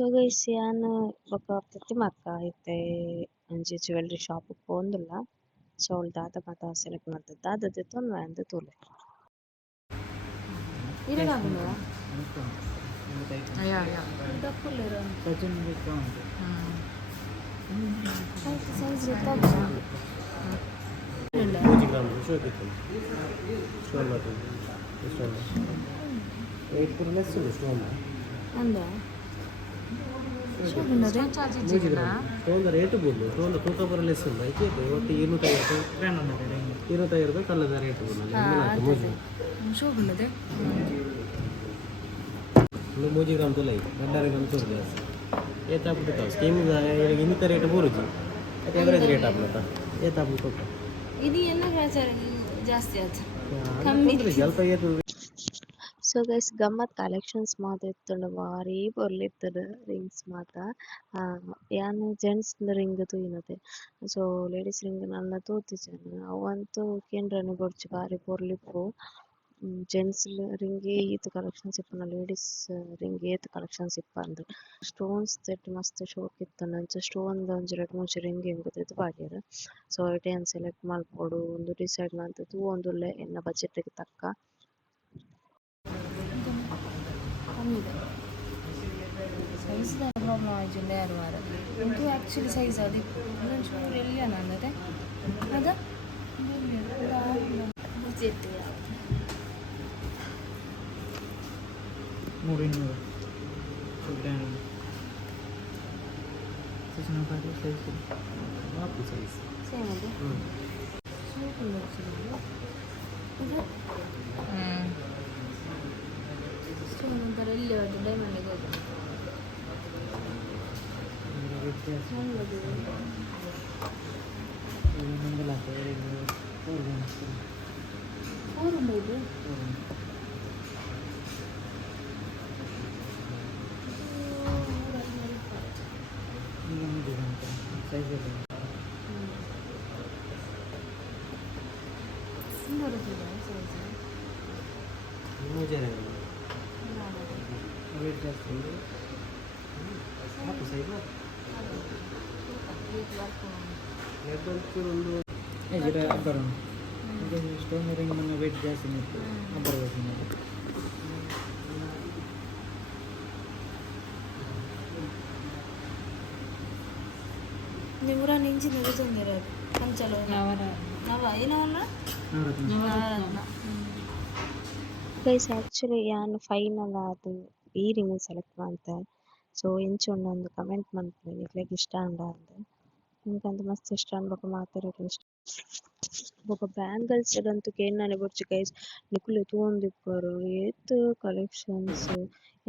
So guys ಯಾನ್ ಬೊಕ ಪ್ರತಿಮಕ್ಕ ಐತೆ ಒಂಜಿ ಜ್ಯುವೆಲ್ಲರಿ ಶಾಪ್ ಪೋಂದುಲ್ಲ. ಸೊ ಅವಳು ದಾದ ಮಾತ ಸೆಲೆಕ್ಟ್ ಮಾಡ್ತದೆ. ದಾದ ದೆತ್ತೊಂದು ಅಂದ್ ತೂಲೆ ಸ್ಟೋನ್ ರೇಟ್ ಬೋಲು ಸ್ಟೋನ್ ತೂಕ ಬರಲೆಸ್ ಉಂಟು ಐಕೆ ಒಟ್ಟು 250 ರೂಪಾಯಿ ಕಲ್ಲದ ರೇಟ್ ಮೂಜಿ ಗ್ರಾಮ್ ತುಲೈ 2 ಗ್ರಾಮ್ ತೋರು ಜಾಸ್ತಿ ಏತಾಪುಟ್ಟು ಸ್ಕೀಮ್ ಇನ್ನಿತ ರೇಟ್ ಬೋರುಜಿ ಅದು ಎವರೇಜ್ ರೇಟ್ ಆಗ್ಲತ್ತ ಏತಾಪುಟ್ಟು ಕೊಟ್ಟು ಇದು ಎಲ್ಲ ಜಾಸ್ತಿ ಆಯ್ತು ಸ್ವಲ್ಪ ಏತು. ಸೊ ಗೈಸ್ ಗಮ್ಮತ್ ಕಲೆಕ್ಷನ್ಸ್ ಮಾತ ಇತ್ತುಂಡು ಬಾರಿ ಪೊರ್ಲಿತ್ತುಂಡು ರಿಂಗ್ಸ್ ಮಾತ. ಯಾನ್ ಜೆಂಟ್ಸ್ ರಿಂಗ್ ತೂಯಿನದೆ. ಸೊ ಲೇಡೀಸ್ ರಿಂಗ್ ನನ್ನ ತೂತಿಜೆನ್ ಅವಂತೂ ಕೇಂದ್ರನೆ ಬೊಡ್ಚಿ ಬಾರಿ ಪೊರ್ಲಿಪ್ಪು. ಜೆಂಟ್ಸ್ ರಿಂಗ್ ಈತ್ ಕಲೆಕ್ಷನ್ಸ್ ಇಪ್ಪುನ ಲೇಡೀಸ್ ರಿಂಗ್ ಏತ್ ಕಲೆಕ್ಷನ್ಸ್ ಇಪ್ಪಂದ್ ಸ್ಟೋನ್ಸ್ ತೆಟ್ ಮಸ್ತ್ ಶೋಕ್ ಇತ್ತುಂಡು ಅಂಚ ಸ್ಟೋನ್ ಒಂಜಿ 2-3 ರಿಂಗ್ ಎಂಕ್ ಪಾಡ್ಯೆರ್. ಸೊ ಐಟೇನ್ ಸೆಲೆಕ್ಟ್ ಮಲ್ಪೊಡು ಒಂದು ಡಿಸೈಡ್ ಮಂತ್ ತೂವೊಂದುಲ್ಲೆ ಎನ್ನ ಬಜೆಟ್ಗೆ ತಕ್ಕ. ಸೈಜ್ ಪ್ರಾಬ್ಲಮ್ ಆಯ್ತು ಯಾರು ವಾರ ಇದು ಆ್ಯಕ್ಚುಲಿ ಸೈಜ್ ಅದು ಚೂರು ಎಲ್ಲಿ ಅನ್ನದೆ ಅದ ಸೇಮ್ ಅದು ಸ್ಟೋನ್ ಒಂಥರ ಇಲ್ಲಿ ಅದು ಡೈಮಂಡಿಗೆ ಹೋಗಿ ಸ್ಟೋನ್ ರಿಂಗ್ ನನ್ನ ವೇಟ್ ಜಾಸ್ತಿ ಇತ್ತು ಬರಬೇಕು. ನಿಮ್ರ ನಿಂಚಿ ನಿಜಂದಿರ ಪಂಚಲ ನವ ಏನವನ್ನ ಗೈಸ್ ಆ್ಯಕ್ಚುಲಿ ಯಾನ್ ಫೈನಲ್ ಅದು ಈ ರಿಂಗ್ ಸೆಲೆಕ್ಟ್ ಮಾಡ್ತೆ. ಸೊ ಇಂಚೊಂದು ಒಂದು ಕಮೆಂಟ್ ಮಾಡ್ತೀನಿ ನಿಕ್ಲೆಗ್ ಇಷ್ಟ ಅಂಡ ಅಂದ್ ನಿಮ್ಗಂತ ಮಸ್ತ್ ಇಷ್ಟ ಅನ್ಬೇಕು ಮಾತಾಡೋಕೆ ಇಷ್ಟ ಬೊಕ ಬ್ಯಾಂಗಲ್ಸ್ ಅದಂತೂ ಕೇನ್ನನೆ ಬೊಡ್ಚಿ ಗೈಸ್ ನಿಕುಲು ತೂವೊಂದಿಪ್ಪರು ಏತ್ ಕಲೆಕ್ಷನ್ಸ್.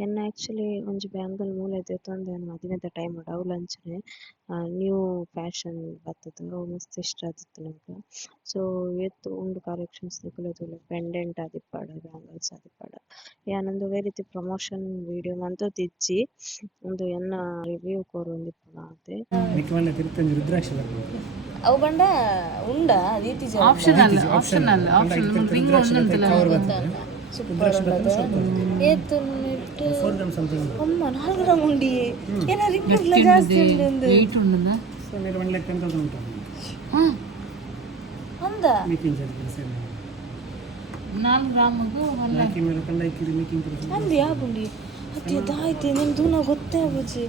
ಎನ್ನ ಆ್ಯಕ್ಚುಲಿ ಒಂಜಿ ಬ್ಯಾಂಗಲ್ ಮೂಲೆ ದೆತ್ತೊಂದೆ ಮದಿಮೆದ ಟೈಮ್ ಅವ್ಲು ಅಂಚನೆ ನ್ಯೂ ಫ್ಯಾಷನ್ ಬತ್ತದ ಅವು ಮಸ್ತ್ ಇಷ್ಟ ಆದಿತ್ತು ನಂಗೆ. ಸೊ ಏತ್ ಉಂಡು ಕಲೆಕ್ಷನ್ಸ್ ನಿಕುಲು ತೂಲೆ ಪೆಂಡೆಂಟ್ ಆದಿಪ್ಪಡ ಬ್ಯಾಂಗಲ್ಸ್ ಆದಿಪ್ಪಡ ಯಾನೊಂದು ಒವ್ವೇ ರೀತಿ ಪ್ರಮೋಷನ್ ವಿಡಿಯೋ ಮಂತೊಂದಿಜ್ಜಿ ಒಂದು ಎನ್ನ ರಿವ್ಯೂ ಕೊರೊಂದಿಪ್ಪುನ ಆತೆ. ಅವು ಬಂಡ ಉಂಡ ರೀತಿ ಆಪ್ಷನಲ್ ರಿಂಗ್ ಒಂದಂತಲ್ಲ ಸೂಪರ್ ಉಂಡದು ಏತು ನೆಟ್ ಅಮ್ಮ 4 ಗ್ರಾಮ್ ಉಂಡಿ ಏನ ರಿಂಗ್ ಇಲ್ಲ ಜಾಸ್ತಿ ಉಂಡು 8 ಉಂಡನ ಅಂದ 4 ಗ್ರಾಮ್ಗೂ ಅಂದಿ ಯಾ ಬುಂಡಿ ಅತಿ ದಾಯ್ತಿ ನಿನ್ ದೂನ ಗೊತ್ತೇ ಆಗುಜಿ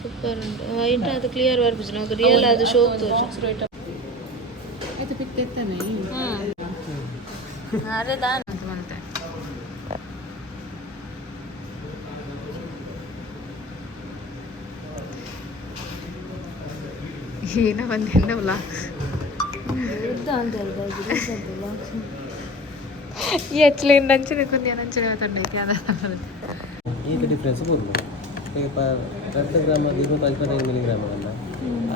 ಸೂಪರ್ ಉಂಡು ಐಟ ಅದು ಕ್ಲಿಯರ್ ಬರ್ಬಿಜ್ ನಾವು ರಿಯಲ್ ಅದು ಶೋಕ್ ತೋಜು ಆಯ್ತು ಪಿಕ್ ಎತ್ತನೆ ಅರೆ ದಾನ ಅಂತ ಬಂತೆ ಏನ ಬಂದಿದ್ದವಲ್ಲ ಯುದ್ಧ ಅಂತ ಹೇಳ್ದ ಈ ಆಕ್ಚುಲಿ ನಂಚನೆ ಕೊಂದಿ ನಂಚನೆ ಮಾತಾಡೈತಿ ಅದ ಈಗ ಡಿಫ್ರೆನ್ಸ್ ಬೋರ್ಲು 2 ಗ್ರಾಮ್ 225 ಮಿಲಿಗ್ರಾಮ್ ಅಲ್ಲ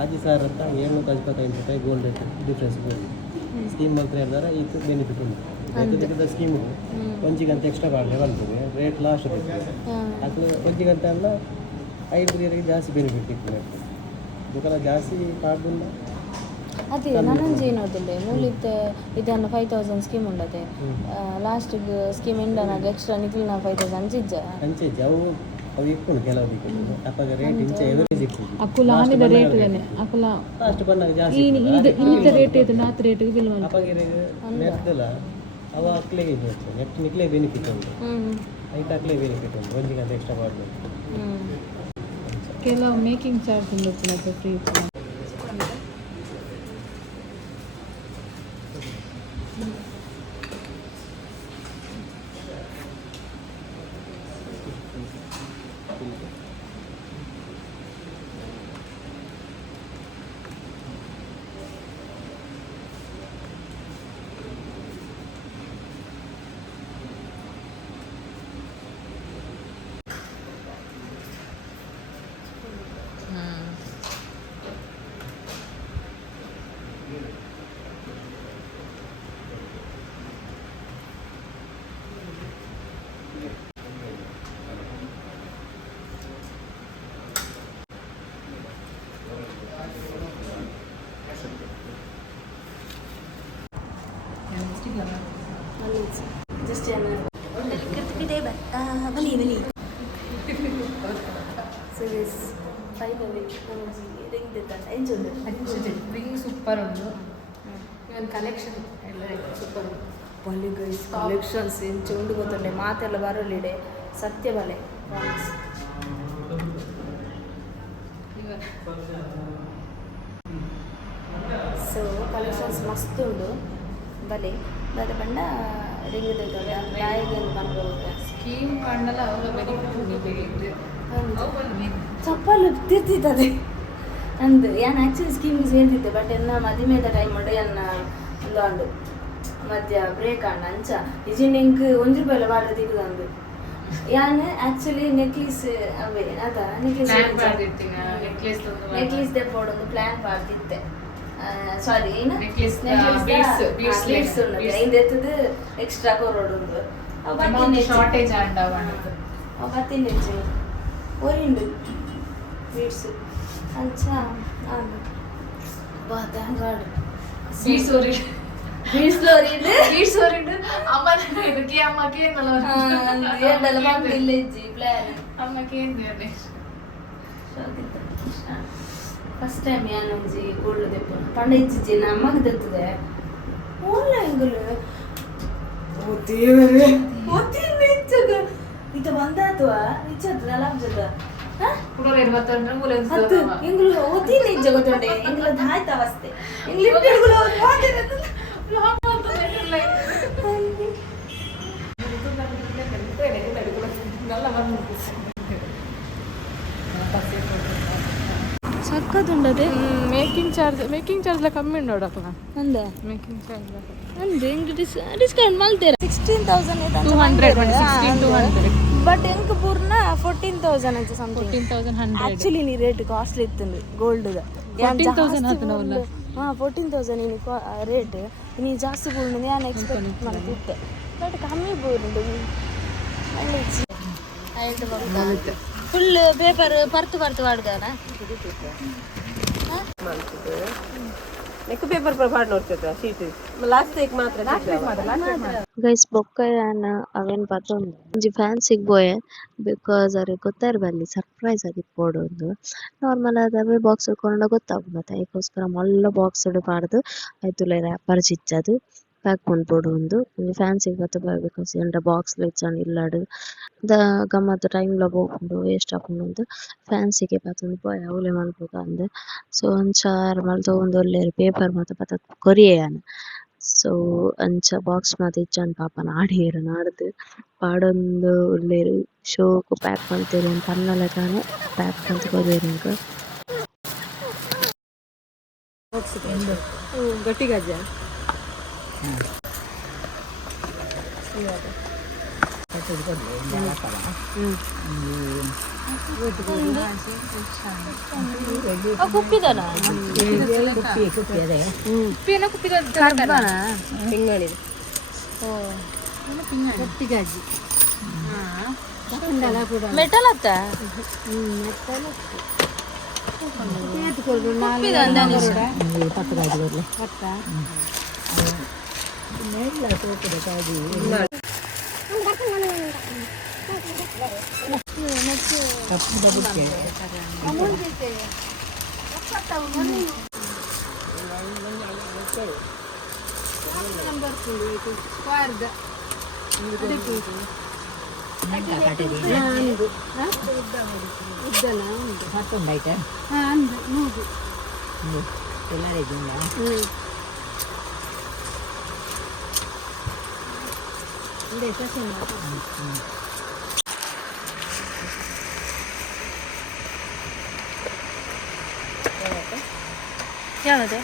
ಆಜಿ ಸಾರ್ ಅಂತ 725 ರೂಪಾಯಿ ಗೋಲ್ಡ್ ರೇಟ್ ಡಿಫ್ರೆನ್ಸ್ ಬೋರ್ಲು ಸ್ಕೀಮ್ ಮಾತ್ರ ಹೇಳಿದಾರೆ ಇದು ಬೆನಿಫಿಟ್ ಉಂಟು. ಯಾಕಂದರೆ ಸ್ಕೀಮ್ ಒಂಜಿಗಂತ ಎಕ್ಸ್ಟ್ರಾ ಬಾಡ್ಲೆ ಬರ್ತದೆ ರೇಟ್ ಲಾಸ್ಟ್ ಇರ್ತದೆ ಅದು ಒಂಜಿಗಂತ ಅಲ್ಲ 5 ಜಾಸ್ತಿ ಬೆನಿಫಿಟ್ ಇರ್ತದೆ ದುಕಾನ ಜಾಸ್ತಿ ಕಾರ್ಡ್ ಅದೇ ನನಂಜಿ ಏನೋದಿಲ್ಲ ಮೂಲಿತ್ ಇದನ್ನು 5000 ಸ್ಕೀಮ್ ಉಂಡದೆ ಲಾಸ್ಟಿಗೆ ಸ್ಕೀಮ್ ಎಂಡನಾಗ ಎಕ್ಸ್ಟ್ರಾ ನಿಖಿಲ್ನ 5000 ಅಂಚಿಜ್ಜ ಅವು ಇಕ್ಕೊಂಡು ಕೆಲವರಿಗೆ ಅಪ್ಪಾಗ ರೇಟ್ ಇಂಚೆ ಎವರೇಜ್ ಇಕ್ಕೊಂಡು ಅಕುಲ ಆನಿದ ರೇಟ್ ತಾನೆ ಅಕುಲ ಲಾಸ್ಟ್ ಬಂದಾಗ ಜಾಸ್ತಿ ಇನ್ನಿತ ರೇಟ್ ಇದು ನಾತ್ ರೇಟ್ಗೆ ಬಿಲ್ ಮಾಡಿ ಅಪ್ಪಾಗೆ ನೆಟ್ದಲ್ಲ ಅವ ಅಕ್ಲೆಗೆ ನೆಟ್ ನಿಕ್ಲೆ ಬೆನಿಫಿಟ್ ಉಂಟು ಐದು ಅಕ್ಲೆ ಬೆನಿಫಿಟ್ ಉಂಟು ಒಂದಿಗೆ ಅಂತ ಎಕ್ಸ್ಟ್ರಾ ಮಾಡಬೇಕು ಕೆಲವು ಮೇಕಿಂಗ್ ಚಾರ್ಜ್ ಉಂಟು ಫ್ರೀ ಜಸ್ಟ್ ಬಲಿ ಬಲಿ ಸೀರಿಯಸ್ ಫೈನಲಿ ರಿಂಗ್ ದಿತ್ತಂಡ ಎಂಜುಂಡು ರಿಂಗ್ ಸೂಪರ್ ಉಂಟು ಇವನ್ ಕಲೆಕ್ಷನ್ ಎಲ್ಲ ಸೂಪರ್ ಉಂಟು ಬಲಿ ಗೈಸ್ ಕಲೆಕ್ಷನ್ಸ್ ಎಂಚು ಉಂಡು ಗೊತ್ತುಂಡೆ ಮಾತೆಲ್ಲ ಬರೋಲಿಡೆ ಸತ್ಯ ಬಲೆ ಸೊ ಕಲೆಕ್ಷನ್ಸ್ ಮಸ್ತ್ ಉಂಡು ಬಲೆ ದಾದ ಪಂಡ ರಿಂಗ್ ದಿತ್ತಂಡ ಬಾಯಿಗೆ ಬಂದು ಸ್ಕೀಮ್ ಪಂಡಲ ಅವರ ಬೆನಿಫಿಟ್ ಚಪ್ಪಲು ತಿರ್ತಿತ್ತದೆ ಅಂದು ಯಾನ್ ಆ್ಯಕ್ಚುಲಿ ಸ್ಕೀಮ್ ಸೇರ್ತಿದ್ದೆ ಬಟ್ ಎನ್ನ ಮದುವೆದ ಟೈಮ್ ಉಂಡು ಎನ್ನ ಒಂದು ಮಧ್ಯ ಬ್ರೇಕ್ ಆಂಡ ಅಂಚ ಇಜಿಂಗ್ ₹1 ಬಾರ್ಡ ದಿಗುದಂದು ಯಾನ್ ಆ್ಯಕ್ಚುಲಿ ನೆಕ್ಲೇಸ್ ಅವೇ ಅದ ನೆಕ್ಲೇಸ್ ದೆಪ್ಪೋಡೊಂದು ಪ್ಲ್ಯಾನ್ ಮಾಡ್ತಿದ್ದೆ ಸಾರಿ ಏನು ಬೀಡ್ಸ್ ಉಂಟು ಐದೆತ್ತದು ಎಕ್ಸ್ಟ್ರಾ ಕೊರೋಡೊಂದು ಶಾರ್ಟೇಜ್ ಅವು ಹತ್ತಿನೆಚ್ಚು ಒರಿಂಡು ಬೀಡ್ಸ್ ಅಂಚ ಬಾತಾಂಗಾಡು ಬೀಡ್ಸ್ ಓರಿಂಡು ಅಮ್ಮಕ್ಕೆ ವಿಲೇಜ್ ಪ್ಲಾನ್ ಅಮ್ಮಕ್ಕೆ ಫಸ್ಟ್ ಟೈಮ್ ಯಾನೊಂಜಿ ಗೋಲ್ಡ್ ದೆಪ್ಪು ಪಂಡ ಇಜ್ಜಿಜ್ಜಿ ನಮಗೆ ದೆತ್ತದೆ ಆನ್ಲೈನ್ಗಳು ಓ ದೇವರೇ ಓದ್ತೀನಿ ಇಚ್ಚಗ ಇತ ಬಂದಾತುವ ಇಚ್ಚದ ನಲಬ್ಜದ ಕೂಡ 22 ಮೂಲೆ ಹತ್ತು ಇಂಗ್ಲು ಓದ್ತೀನಿ ಇಜ್ಜ ಗೊತ್ತುಂಡೆ ಇಂಗ್ಲ ದಾಯ್ತ ಅವಸ್ಥೆ ಇಂಗ್ಲಿಷ್ ಬಿಡುಗುಲ ಓದಿರದು ಸಕ್ಕದುಂಡದೆ ಮೇಕಿಂಗ್ ಚಾರ್ಜ್ ಕಮ್ಮಿ ಉಂಡೋಡಪ್ಪ ಅಂದೆ ಮೇಕಿಂಗ್ ಚಾರ್ಜ್ ಅಂದೆ ಇಂಗ್ ಡಿಸ್ಕೌಂಟ್ ಮಲ್ತೇರ 16,200 ಬಟ್ ಎಂಕ್ ಪೂರ್ಣ 14,000 ಅಂತ ಸಮಥಿಂಗ್ 14,100 ಆಕ್ಚುಲಿ ನೀ ರೇಟ್ ಕಾಸ್ಟ್ಲಿ ಇತ್ತು ಗೋಲ್ಡ್ 14,000 14,000 ನೀನು ರೇಟ್ ನೀ ಜಾಸ್ತಿ ಪೂರ್ಣ ನಾನು ಎಕ್ಸ್ಪೆಕ್ಟ್ ಮಾಡ್ತಿದ್ದೆ ಬಟ್ ಕಮ್ಮಿ ಪೂರ್ಣು ಫುಲ್ ಪೇಪರ್ ಪರ್ತು ಮಾಡ್ದಾನ ಗೈಸ್ ಬೊಕ್ಕ ಅವೇನು ಬರ್ತೊಂದು ಒಂಜಿ ಫ್ಯಾನ್ಸಿಗೆ ಬೋಯೆ ಬಿಕಾಸ್ ಅವ್ರಿಗೆ ಗೊತ್ತಾಯಿರ್ಬಲ್ಲಿ ಸರ್ಪ್ರೈಸ್ ಆಗಿ ಕೊಡೋದು ನಾರ್ಮಲ್ ಆದವೇ ಬಾಕ್ಸ್ ಕೊಂಡು ಗೊತ್ತಾಗ ಮತ್ತೆ ಅದಕ್ಕೋಸ್ಕರ ಮಲ್ಲ ಬಾಕ್ಸ್ ಪಾಡ್ದು ಆಯ್ತು ರ್ಯಾಪರ್ ಚಿಚ್ಚದು ಪ್ಯಾಕ್ ಮಾಡ್ಬೋಡು ಒಂದು ಫ್ಯಾನ್ಸಿಗೆ ಗೊತ್ತ ಬಿಕಾಸ್ ಎಂಡ ಬಾಕ್ಸ್ ಇಚ್ಚಾಂಡು ಇಲ್ಲಾಡು ಗಮ್ಮತ್ತು ಟೈಮ್ಲ ಹೋಗ್ಕೊಂಡು ವೇಸ್ಟ್ ಹಾಕೊಂಡು ಒಂದು ಫ್ಯಾನ್ಸಿಗೆ ಪಾತೊಂದು ಪೋಯ ಅವಲೆ ಮಲ್ಪೋಗ ಅಂದೆ ಸೊ ಒಂಚಾರು ಮಲ್ತ ಒಂದು ಒಳ್ಳೆ ಪೇಪರ್ ಮಾತ ಪತ್ತ ಕೊರಿಯೇನ ಸೊ ಅಂಚ ಬಾಕ್ಸ್ ಮಾತ ಇಚ್ಚಾಂಡು ಪಾಪ ನಾಡೇರು ನಾಡ್ದು ಪಾಡೊಂದು ಒಳ್ಳೆರು ಶೋಕು ಪ್ಯಾಕ್ ಮಾಡ್ತೇವೆ ಅಂತ ಅನ್ನಲಗಾನೆ ಪ್ಯಾಕ್ ಅಂತ ಕೊರಿಯೇರಿಂಗ ಗಟ್ಟಿಗಜ್ಜ ಕುಪ್ಪಿದನ ಮೆಟಲ್ ಅತ್ತ ಯಾವುದು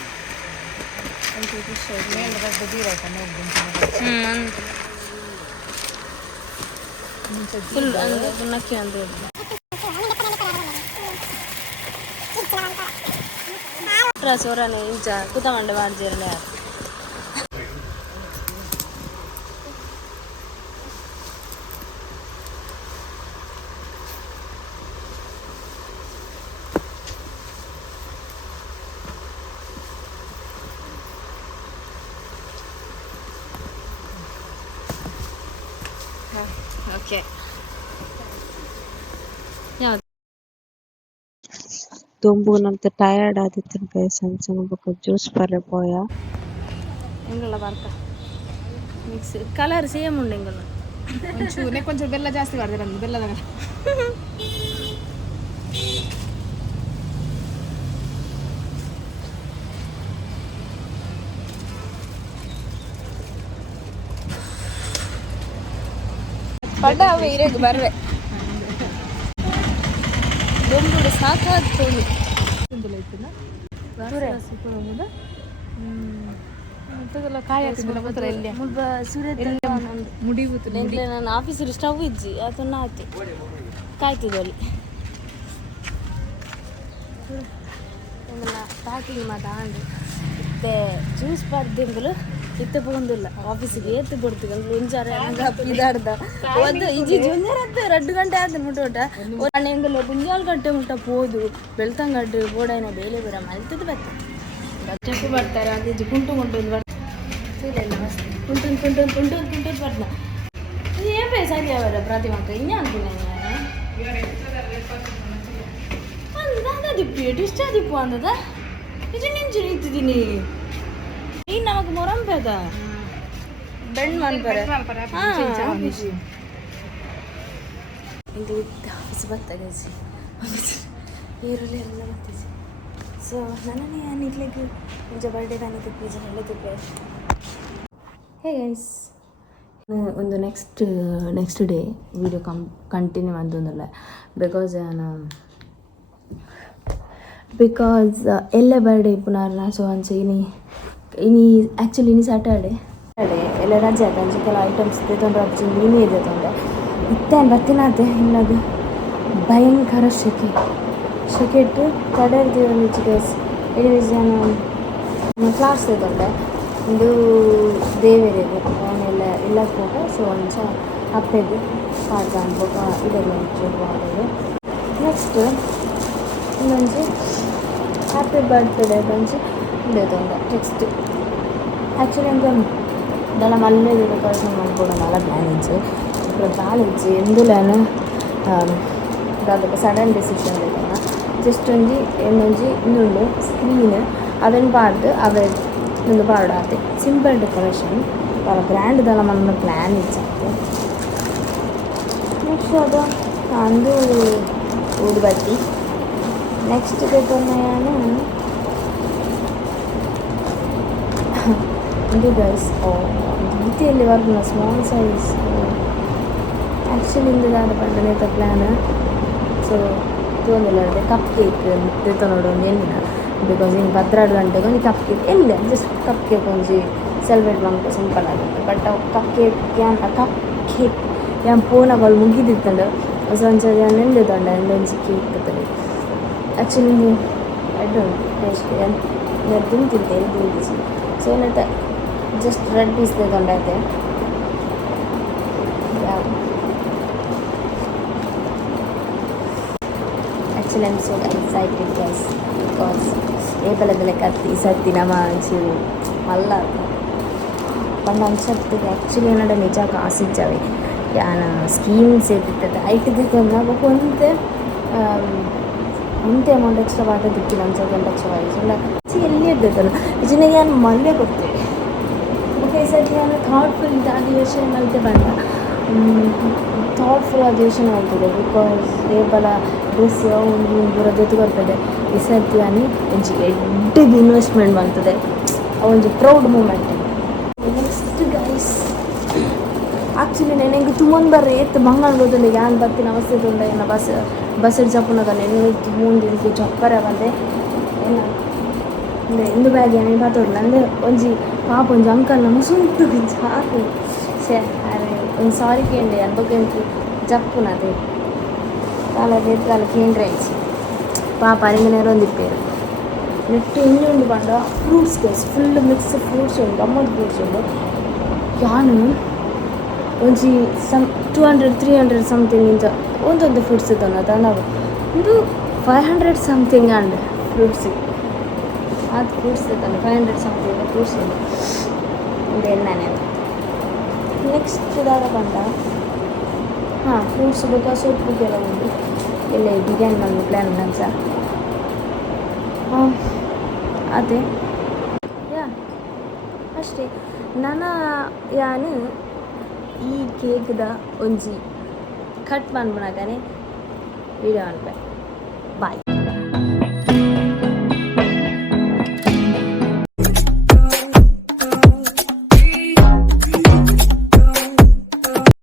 ಫುಲ್ ನಕ್ಕಿ ಅಂತ ಸೋರನೆ ಇಂಚ ಕೂತಮಂಡೆ ಮಾಡ್ಜಿರನೆ ಯಾರು ಓಕೆ ಯಾವುದು തുമ്പൂനത്തെ ടയർഡ് ആദിത്യം പേസൻസ് നമുക്ക് ജ്യൂസ് പറ പോയാ ಎಂಗಳ ಬರ್ಕ ಮಿಕ್ಸ್ ಕಲರ್ ಸೇಮ್ ಉಂಡು ಎಂಗಳ ಒಂಚೂರು ಕೊಂಚ ಬೆಲ್ಲ ಜಾಸ್ತಿ ಮಾಡ್ತಾರೆ ಬೆಲ್ಲದ ಪಡ್ಡ ಅವ ಇರೇಗ ಬರ್ರೆ ದೊಂಬುಡು ಸಾಕಾದ್ ತೋಳು ನಾನು ಆಫೀಸಲ್ಲಿ ಸ್ಟವ್ ಇಜ್ಜಿ ಅದನ್ನ ಆತಿ ಕಾಯ್ತಿದ್ದಲ್ಲಿ ಪ್ಯಾಕಿಂಗ್ ಮಾತಾಂಡು ಮತ್ತೆ ಜ್ಯೂಸ್ ಪಡ್ದಿಂಗಳು ಇತ್ತೆ ಪೋಂದಿಲ್ಲ ಆಫೀಸಿಗೆ ಏತ್ತು ಬಿಡ್ತೀವಿ ಒಂಜಾರ ಇದಾಡ್ದ ಒಂದು ಇಜಿ ಜೊಂಜಾರತ್ತೆ 2 ಗಂಟೆ ಆದ ಮುಟ್ಟೋಟ ಎಂಗಲ್ಲ ಗುಂಜಾಲ್ ಗಂಟೆ ಮುಟ್ಟ ಪೋದು ಬೆಳ್ತಂಗಡ್ಡು ಬೋಡೈನ ಬೇಲೆ ಬೇರೆ ಮಲ್ತದ್ದು ಬರ್ತಾರೆ ಚಪ್ಪು ಬರ್ತಾರೆ ಅದು ಇಜ್ಜಿ ಕುಂಟು ಕುಂಟು ಬರ್ತ ಏನ್ ಪೇ ಸರಿ ಅವರ ಪ್ರತಿಮಕ್ಕ ಇನ್ನ ಅನ್ಕೊಂಡೆ ದಿಪ್ಪಿ ಇಷ್ಟ ದಿಪ್ಪು ಅಂದದ ಇದು ನಿಂಚು ನಿಂತಿದ್ದೀನಿ ಈಗ ನಮಗೆ ಮೊರಂಪೇದ ಬೆಂಡ್ ಮಾಡ್ತಾರೆ ಇದು ಆಫೀಸ್ ಬರ್ತಾರೆ ಈರುಳ್ಳಿ ಎಲ್ಲ ಬರ್ತಿದ್ದೆ ಸೊ ನನ್ನೇ ನಿಗ್ಲಿಕ್ಕೆ ಮುಂಚೆ ಬರ್ಡೇ ತಾನಿದ್ದು ಪೂಜೆ ಹೇಳಿದ್ದೆ ಹೇ ಗೈಸ್ ಒಂದು ನೆಕ್ಸ್ಟ್ ಡೇ ವೀಡಿಯೋ ಕಂಟಿನ್ಯೂ ಅಂತಂದಲ್ಲ ಬಿಕಾಸ್ ಎಲ್ಲ ಬರ್ಡೇ ಪುನರ್ನ ಸೊ ಅಂಚೆ ಇನಿ ಆ್ಯಕ್ಚುಲಿ ಇನಿ ಸ್ಯಾಟರ್ಡೇ ಎಲ್ಲ ರಜೆ ಆಯ್ತು ಅಂಚೆ ಕೆಲವು ಐಟಮ್ಸ್ ತೊಂದರೆ ಅಪ್ಪ ನೀನೇ ಇದೆ ತೊಂದರೆ ಇತ್ತೆ ಬರ್ತೀನಾತೆ ಇಲ್ಲದು ಭಯಂಕರ ಶೆಕೆ ಇಟ್ಟು ತಡೆ ಇರ್ತೀವಿ ಗೈಸ್ ಎನಿವೇಸ್ ನಾನು ಫ್ಲಾರ್ಸ್ ತೊಂದರೆ ಒಂದು ದೇವೇರಿದು ಅವನ್ನೆಲ್ಲ ಎಲ್ಲ ಹೋಗ ಸೊ ಒಂಚ ಹಪ್ಪೆದು ಪಾಠ ಅನ್ಬೇಕು ಇದೆಲ್ಲ ಮಾಡೋದು ನೆಕ್ಸ್ಟ್ ಇನ್ನೊಂದು ಹ್ಯಾಪಿ ಬರ್ತ್ಡೇ ಬಂದು ఉండేదండి టెక్స్ట్ యాక్చువల్లీ ఇంకా దాని మళ్ళీ డెకరేషన్ అనుకోవడం అలా ప్లానింగ్స్ ఇప్పుడు కాలేజ్ ఎందులోనూ దాదాపు సడన్ డెసిಷನ್ లేకుండా ಜಸ್ಟ್ ಒಂದು ಏನೊಂಜಿ ಇನ್ನೊಂದು ಸ್ಕ್ರೀನ್ ಅವೆನ್ ಪಾಡ್ದು ಅವೆ ಒಂದು ಪಾಡಾತೆ ಸಿಂಪಲ್ ಡೆಕೋರೇಷನ್ ಭಾಳ ಗ್ರ್ಯಾಂಡ್ ದಲ್ಲ మన ಪ್ಲ್ಯಾನ್ ಇಚ್ಚಾತೆ ನೆಕ್ಸ್ಟ್ ಅದು ಅಂದು ಊದುಬತ್ತಿ ನೆಕ್ಸ್ಟ್ ಬೇಕನ್ನಾನು ಇದು ಗೈಸ್ ರೀತಿಯಲ್ಲಿ ಬರ್ತಲ್ಲ ಸ್ಮಾಲ್ ಸೈಜ್ ಆ್ಯಕ್ಚುಲಿ ಇಂದಾದ ಪಂಡನೇತ ಪ್ಲ್ಯಾನ್ ಸೊ ತೊಂದಿಲ್ಲ ಕಪ್ ಕೇಕ್ ನೋಡು ಒಂದು ಎಲ್ಲಿನ ಬಿಕಾಸ್ ಇನ್ನು 12 ಗಂಟೆಗೆ ಒಂದು ಕಪ್ ಕೇಕ್ ಎಲ್ಲ ಜಸ್ಟ್ ಕಪ್ ಕೇಕ್ ಒಂಜಿ ಸೆಲೆಬ್ರೇಟ್ ಮಾಡ್ಬೇಕು ಸಿಂಪಲ್ ಆಗುತ್ತೆ ಬಟ್ ಕಪ್ ಕೇಕ್ ಏನು ಪೂನಗಳು ಮುಗಿದಿತ್ತಂಡು ಸೊ ಒಂದ್ಸರಿ ನೆಂದಿದ್ದಂಡ ಒಂಜಿ ಕೇಕ್ ಬರ್ತದೆ ಆ್ಯಕ್ಚುಲಿ ಎಡ್ಡು ಟೇಸ್ಟ್ ನಾನು ತಿಂತಿದ್ದೆ ತಿಂತಿಸಿ ಸೊ ಏನಂತ ಜಸ್ಟ್ ರೆಡ್ ಪೀಸ್ ತೊಗೊಂಡೈತೆ actually I am so excited guys because ಏಪಲ ಕತ್ತಿ ಸತ್ತಿ ನಮ್ಮ ಒಂಚೂರು ಮಲ್ಲ ಪಂಡ ಅನ್ಸತ್ತಿಗೆ ಆ್ಯಕ್ಚುಲಿ ಏನಡ ನಿಜ ಕಾಸಿಜ್ಜವೆ ಯಾನ ಸ್ಕೀಮ್ಸ್ ಇರ್ತದೆ ಐಟಿದ್ದು ನಾವು ಒಂದೇ ಒಂದೇ ಅಮೌಂಟ್ ಎಕ್ಸ್ಟ್ರಾ ಬಾತ ದಿಕ್ಕಿಲ್ಲ ಒಂದು ಲಕ್ಷ ಇಲ್ಲ ಎಲ್ಲಿ ಇರ್ತದಲ್ಲ ಇದನ್ನ ನಾನು ಮಲ್ಲೆ ಗೊತ್ತೇವೆ ಓಕೆ ಸರಿ ನಾನು ಥಾಟ್ಫುಲ್ ಅದು ಯೋಚನೆ ಮಲ್ತೆ ಬಂದ ಥಾಟ್ಫುಲ್ ಅದು ಯೋಚನೆ ಮಾಡ್ತಿದ್ದೆ ಬಿಕಾಸ್ ಏಪಲ ಡ್ರೆಸ್ ಒಂದು ಪೂರ ಜೊತೆ ಬರ್ತದೆ ಈ ಸರ್ತಿ ನಾನು ಒಂಚು ಎಡ್ಡಿಗೆ ಇನ್ವೆಸ್ಟ್ಮೆಂಟ್ ಮಾಡ್ತದೆ ಒಂದು proud moment next guys actually ನನಗೆ ತುಂಬೊಂದು ಬರ್ರೆ ಎತ್ತು ಬಂಗಾಳು ಗೊತ್ತಿಲ್ಲ ಯಾನ್ ಬರ್ತೀನಿ ಅವಸ್ಥೆ ತುಂಡ ಏನ ಬಸ್ ಚಪ್ಪುನದ ನೆನೆ ಮುಂದಿನ ಚಪ್ಪರ ಬಂದೆ ಏನ ಇಂದು ಬ್ಯಾಗ್ ಏನೇ ಬಾತೋರ್ಲ ಅಂದರೆ ಒಂಜಿ ಪಾಪ ಒಂಜಿ ಅಂಕಲ್ ನಮ್ಮ ಸುಂಟು ಸಾಕು ಸೇ ಅರೆ ಒಂದು ಸಾರಿ ಕೇಂದ್ರಿ ಅನ್ಬೇಕಂತ ಜಪ್ಪುನದೆ ಕಾಲ ಕೇಂದ್ರ ಇಚ್ಚಿ ಪಾಪ ಅರಿಂಗನೇರು ಒಂದಿಪ್ಪೇರು ನೆಟ್ಟು ಇನ್ನೂ ಉಂಡು ಬಂಡ fruits guys full mix fruits ಉಂಟು ಗಮ್ಮತ್ ಫ್ರೂಟ್ಸ್ ಉಂಟು ಯಾನು ಒಂಜಿ 200-300 ಸಮಥಿಂಗ್ ಇಂಚ ಒಂದೊಂದು ಫ್ರೂಟ್ಸ್ ಇದ್ದಾವೆ ತಂದಾಗ ಒಂದು 500 ಸಮಥಿಂಗ್ ಅಂಡ್ ಫ್ರೂಟ್ಸಿಗೆ ಅದು ಫ್ರೂಟ್ಸ್ ಇದ್ದಾನೆ 500 ಸಮಥಿಂಗ್ ಫ್ರೂಟ್ಸ್ ಇದೆ ಒಂದು ಎಣ್ಣೆ ನೆಕ್ಸ್ಟ್ ದಾಗ ಬಂದ ಹಾಂ ಫ್ರೂಟ್ಸ್ ಬೇಕಾ ಸೊಪ್ಪುಗೆಲ್ಲ ಉಂಟು ಎಲ್ಲ ಬಿರಿಯಾನಿ ಮಾಡಿ ಪ್ಲ್ಯಾನ್ ಉಂಟು ಸರ್ ಅದೇ ಯಾ ಅಷ್ಟೇ ನಾನು ಯಾನು ಈ ಕೇಕ್ದ ಒಂಜಿ ಕಟ್ ಮಾಡ್ಬಿಡಾಗನೆ ವಿಡಿಯೋ ಅನ್ಪೆ